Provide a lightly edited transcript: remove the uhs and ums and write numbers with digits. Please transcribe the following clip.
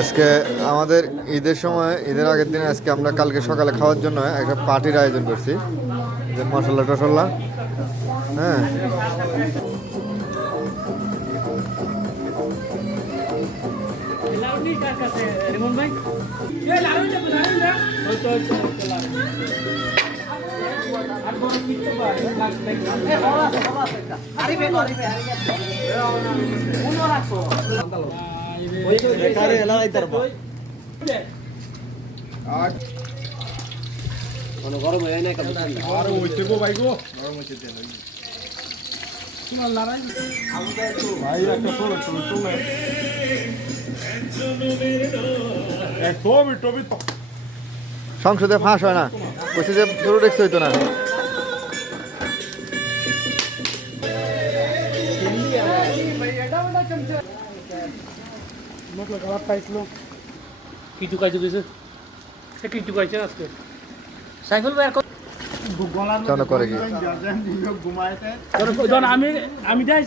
আজকে আমাদের ঈদের সময়, ঈদের আগের দিন আজকে আমরা কালকে সকালে খাওয়ার জন্য একটা পার্টির আয়োজন করছি, যে মশলা টশলা। হ্যাঁ, গরম হয়ে নাই আর হইতে গো ভাই গো গরম হইতে দেন তোমার লড়াই ভাই একটা ফোন তুমি এক টবি তো সংসদে ফাঁস হয় না, বলছি যে পুরো টেক্স হইতো না। কিছু কাজ দিয়েছে, কিছু কাজ আজকে সাইফুল ভাই করে কি আমি যাই